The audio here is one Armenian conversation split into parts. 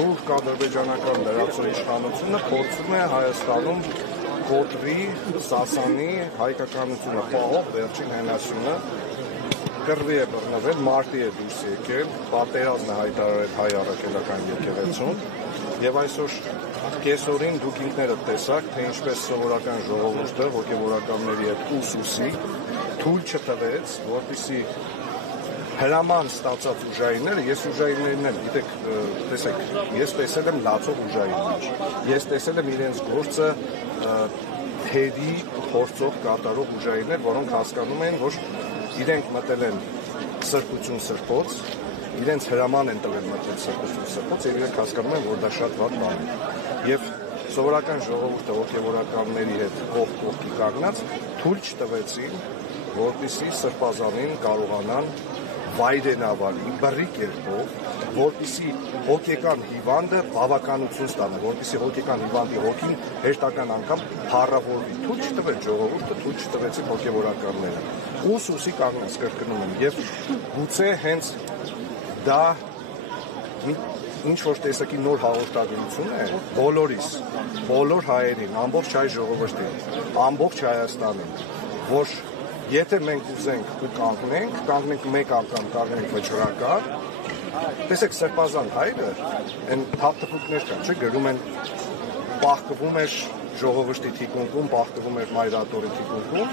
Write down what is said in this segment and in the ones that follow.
Թուրք ադրբեջանական լրացու իշխանությունը փորձում է Հայաստանում կոտրի, Սասանի հայկականությունը պահող վերջին հենասյունը կռվի է բռնվել, մարտի է դուրս եկել, պատերազմ է հայտարարել հայ առաքելական եկեղեցուն եւ այսօր կեսօրին դուք ինքներդ տեսաք, թե ինչպես սովորական ժողովուրդը ոգևորականների հետ ուսուսի թույլ չտվեց, որպեսզի հրաման ստացած ուժայինները, ես ուժայիններն եմ, գիտեք, տեսեք, ես տեսել եմ լացող ուժայիններ, ես տեսել եմ իրենց գործը հերի փորձող կատարող ուժայիններ, որոնք հասկանում են, որ իրենք մտել են սրբություն սրբոց, իրենց հրաման են տվել մտել սրբություն սրբոց եւ իրենք հասկանում են, որ դա շատ վատ բան է։ Եվ սովորական ժողովուրդը ոգևորականների հետ կողքի կանգնած թույլ չտվեցին, որպեսզի սրբազանին կարողանան վայրենավարի, բռի կերպով, որպեսզի հոգեկան հիվանդը բավականություն ստանա, որպեսզի հոգեկան հիվանդի հոգին հերթական անգամ փառավորվի։ Թույլ չտվեց ժողովուրդը, թույլ չտվեցին հոգևորականները։ Ուսուսի կանգնած կրկնում եմ, եւ գուցե հենց դա ինչ որ տեսակի նոր հաղորդագրություն է բոլորիս, բոլոր հայերին, ամբողջ հայ ժողովրդին, ամբողջ Հայաստանին, որ եթե մենք ուզենք ու կանգնենք մեկ անգամ կանգնենք վճռական, տեսեք սրբազան հայրը, այն թափթփուկներ կան, չէ, գրում են պահկվում էր ժողովրդի թիկունքում, պահկվում էր մայրատորի թիկունքում,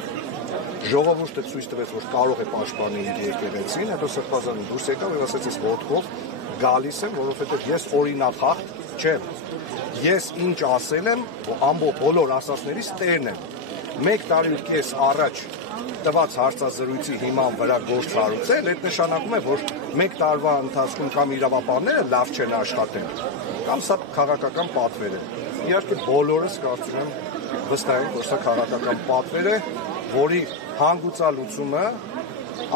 ժողովուրդը ցույց տվեց, որ կարող է պաշտպանել իր եկեղեցին, հետո սրբազանը դուրս եկավ եւ ասաց ես ոտքով գալիս եմ, որովհետեւ ես օրինախախտ չեմ։ Ես ինչ ասել եմ, ամբողջ բոլոր ասածներից տերն եմ։ 1 տարի ու կես առաջ տված հարցազրույցի հիման վրա գործ հարուցել, այդ նշանակում է, որ 1 տարվա ընթացքում կամ իրավապահները լավ չեն աշխատել, կամ սա քաղաքական պատվեր է։ Իհարկե բոլորս կարծում եմ վստահ ենք, որ սա քաղաքական պատվեր է, որի հանգուցալուծումը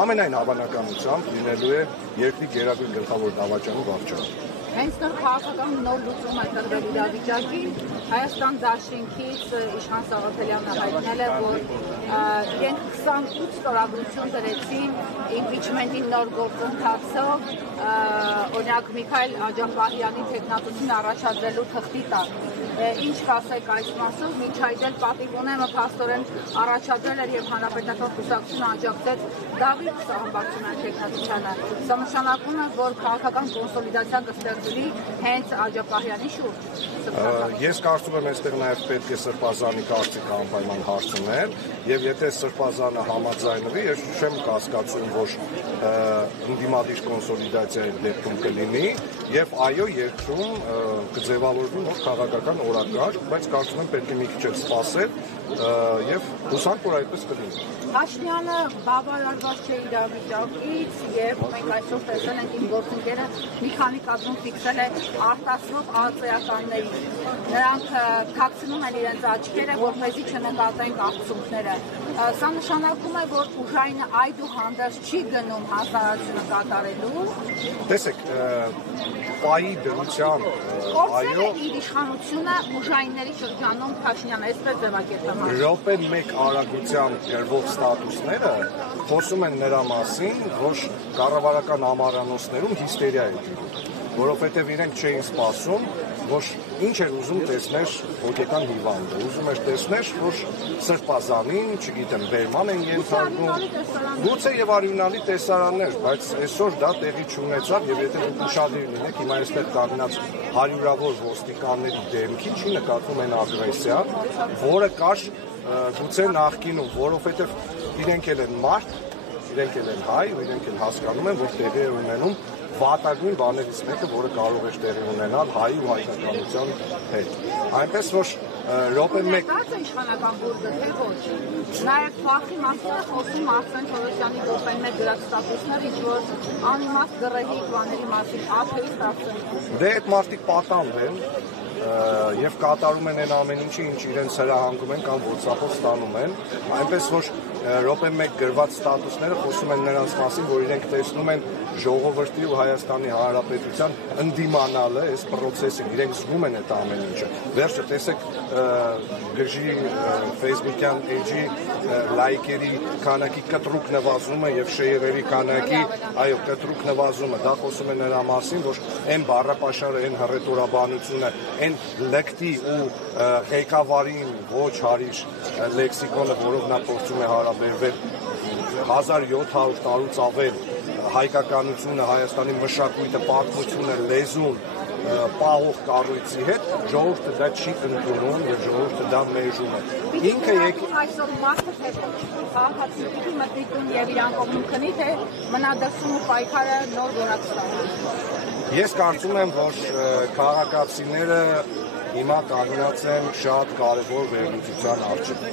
ամենայն հավանականությամբ լինելու է երկրի գերագույն գլխավոր դավաճանի վարչապետ։ Հենց նոր քաղաքական նոր լուծում է տրվել իրավիճակին, Հայաստան դաշինքից Իշխան Սաղաթելյանը հայտնել է, որ իրենք 28 ստորագրություն դրեցին իմպիչմենտի նոր գործընթացով, օրինակ Միքայել Աջափահյանի թեկնածությունը առաջադրելու թղթի տակ։ Ինչ կասեք այս մասով, մինչ այդ էլ պատիվ ունեմը փաստորեն առաջադրել էր եւ հանրապետական կուսակցությունը աջակցեց Դավիթ Սահակյանցյանի թեկնածությանը։ Սա նշանակում է, որ քաղաքական կոնսոլիդացիա կստեղծվի հենց Աջափահյանի շուրջ։ Ես կարծում եմ, այստեղ նաեւ պետք է Սրբազանի կարծիքը անպայման հարցնել եւ եթե Սրբազանը համաձայնվի, ես չեմ կասկածում, որ ընդդիմադիր կոնսոլիդացիայի դեպքում կլինի եւ այո, երկրում կձևավորվի նոր քաղաքական օրակարգ, բայց կարծում եմ պետք է մի քիչ սպասել եւ հուսանք, որ այդպես կլինի։ Փաշինյանը բավարարված չէ իրավիճակից եւ մենք այսօր տեսել ենք իմ գործընկերը մի քանի կազմում ֆիքսել է արտասնող ԱԾԱ-ականների։ Նրանք թաքցնում են իրենց աչքերը, որպեսզի չնկատեն արդյունքները։ Սա նշանակում է, որ ուժայինը այդուհանդերձ չի գնում հաստատությունը կատարելու։ Տեսեք, պայի դրության այո իր իշխանությունը ուժայինների շրջանում Փաշինյանը այսպես ձևակերպում է։ Րոպե 1 արագությամբ գրվող ստատուսները խոսում են նրա մասին, որ կառավարական ամառանոցներում հիստերիա է ջրում, որովհետև իրենք չէին սպասում, որ ինչ էր ուզում տեսներ հոգեկան հիվանդը, ուզում էր տեսներ, որ Սրբազանին, չգիտեմ, բերման են ենթարկում, գուցե եւ արյունալի տեսարաններ, բայց այսօր դա տեղի չունեցավ եւ եթե դուք ուշադիր լինեք, հիմա այստեղ կանգնած հարյուրավոր ոստիկանների դեմքին չի նկատվում այն ագրեսիա, որը կար գուցե նախկինում, որովհետեւ իրենք էլ են մարդ, իրենք էլ են հայ, իրենք էլ հասկանում են, որ տեղի է ունենում վատագույն բաներից մեկը, որը կարող է տեղի ունենալ հայի ու հայկականության հետ։ Այնպես որ րոպե 1 իշխանական բուրդը թե ոչ։ Նաև փախի մասին է խոսում Արսեն Թովոսյանի ողբային մեկ գրած ստատուսներ, ինչ որ անիմաստ գրեհի բաների մասին աթեիստ Արսեն։ Դե այդ մարդիկ պատանդ են եւ կատարում են այն ամեն ինչը, ինչ իրենց հրահանգում են կամ ոցախոս ստանում են, այնպես որ րոպե մեկ գրված ստատուսները խոսում են նրանց մասին, որ իրենք տեսնում են ժողովրդի ու Հայաստանի Հանրապետության ընդդիմանալը այս process-ին, իրենք զգում են այդ ամեն ինչը։ Վերջը տեսեք գրժի Facebook-յան էջի լայքերի քանակի կտրուկ նվազումը եւ շեյրերի քանակի, այո, կտրուկ նվազումը, դա խոսում է նրա մասին, որ այն բառապաշարը, այն հռետորաբանությունը, այն լեկտի ու ղեկավարին ոչ հարիր լեքսիկոնը, որով նա փորձում է հարաբերվել 1700 տարուց ավել հայկականությունը, Հայաստանի մշակույթը, պատմությունը, լեզուն պահող կառույցի հետ, ժողովուրդը դա չի ընդունում եւ ժողովուրդը դա մերժում է։ Ինքը այսօր մարդը թե քաղաքացիների մտիկում եւ իրան կողմում քնի թե մնա դրսում ու պայքարը նոր որակ ստանա։ Ես կարծում եմ, որ քաղաքացիները հիմա կանգնած են շատ կարևոր վերլուծության առջև։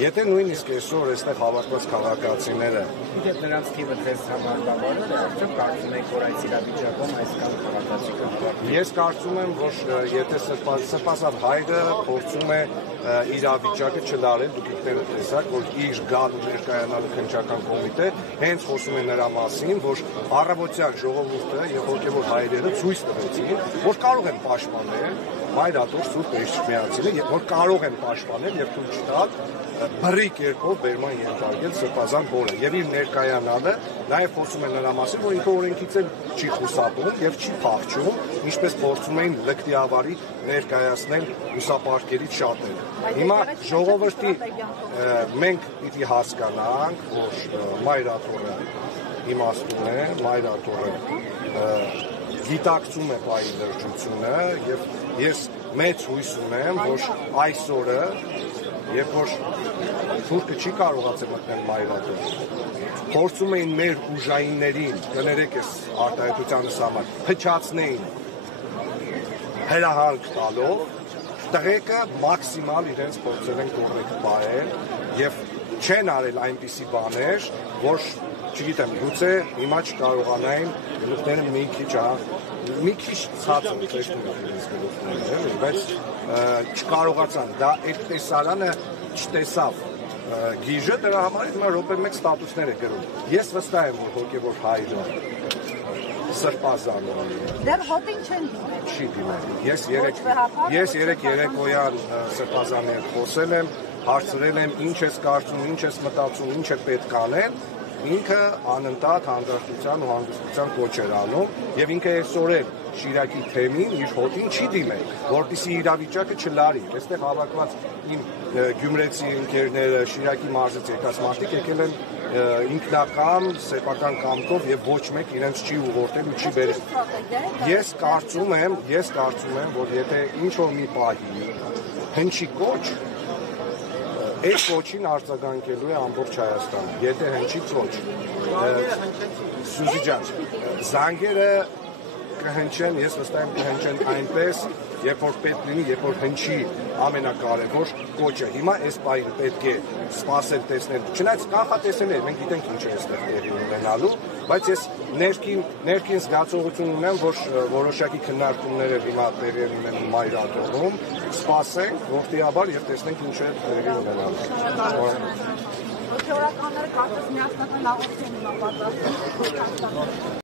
Եթե նույնիսկ այսօր այստեղ հավաքված քաղաքացիները նրանց թիվը ձեզ համար բավարար է, արդյոք կարծում եք, որ այս իրավիճակում այսքան քաղաքացի կհավաքվի։ Ես կարծում եմ, որ եթե Սրբազան հայրը փորձում է իրավիճակը չլարել, դուք ինքներդ տեսաք, որ իր գալու ներկայանալու քննչական կոմիտե հենց խոսում է նրա մասին, որ առավոտյան ժողովուրդը եւ հոգեվոր հայրերը ցույց տվեցին, որ կարող են պաշտպանել Մայրաթոր Սուրբ Էջմիածինը, որ կարող են պաշտպանել եւ թույլ չտալ բռի կերպով բերման ենթարկել Սրբազան հորը եւ իր ներկայանալը նաեւ խոսում է նրա մասին, որ ինքը օրենքից էլ չի խուսափում եւ չի փախչում, ինչպես փորձում էին լկտիավարի ներկայացնել ուսապարկերից շատերը։ Հիմա ժողովրդի մենք պիտի հասկանանք, որ Մայրաթորը իմաստուն է, Մայրաթորը գիտակցում է պայի լրջությունը եւ ես մեծ հույս ունեմ, որ այսօրը, երբ որ թուրքը չի կարողացել մտնել Մայրաթոր, փորձում էին մեր ուժայիններին, կներեք այս արտահայտությանս համար, փչացնեին հրահանգ տալով, տղեկը մաքսիմալ իրենց փորձել են կոռեկտ պահել եւ չեն արել այնպիսի բաներ, որ չգիտեմ, գուցե հիմա չկարողանային գլուխները մի քիչ ցածր տեսնում են իրենց գլուխները, բայց չկարողացան, դա այդ տեսարանը չտեսավ գիժը, դրա համար հիմա րոպե մեկ ստատուսներ է գրում։ Ես վստահ եմ, որ հոգևոր հայրը Սրբազանը դեռ հոտին չեն դիմել։ Չի դիմել։ Ես երեք երեկոյան Սրբազանի հետ խոսել եմ, հարցրել եմ ինչ ես կարծում, ինչ ես մտածում, ինչ է պետք անել, ինքը անընդհատ հանդարտության ու հանգստության կոչ էր անում եւ ինքը այսօր էլ Շիրակի թեմին իր հոտին չի դիմել, որպեսզի իրավիճակը չլարի։ Այստեղ հավաքված իմ գյումրեցի ընկերները, Շիրակի մարզից եկած մարդիկ եկել են ինքնական սեփական կամքով եւ ոչ մեկ իրենց չի ուղղորդել ու չի բերել։ Ես կարծում եմ, որ եթե ինչ որ մի պահի հնչի կոչ, այս կոչին արձագանքելու է ամբողջ Հայաստանը։ Եթե հնչի կոչ, Սուզի ջան, զանգերը կհնչեն, ես վստահ եմ կհնչեն այնպես, երբ որ պետք լինի, երբ որ հնչի ամենակարևոր կոչը։ Հիմա այս պահին պետք է սպասել, տեսնել։ Չնայած կանխատեսել է, մենք գիտենք ինչ է այստեղ տեղի ունենալու, բայց ես ներքին զգացողություն ունեմ, որ որոշակի քննարկումներ հիմա տեղի ունեն Մայրաթորում, սպասենք ողջիաբար եւ տեսնենք ինչ է տեղի ունենալու։ Հոգեորականները կարծես միասնական հաղորդում ունեն պատրաստում։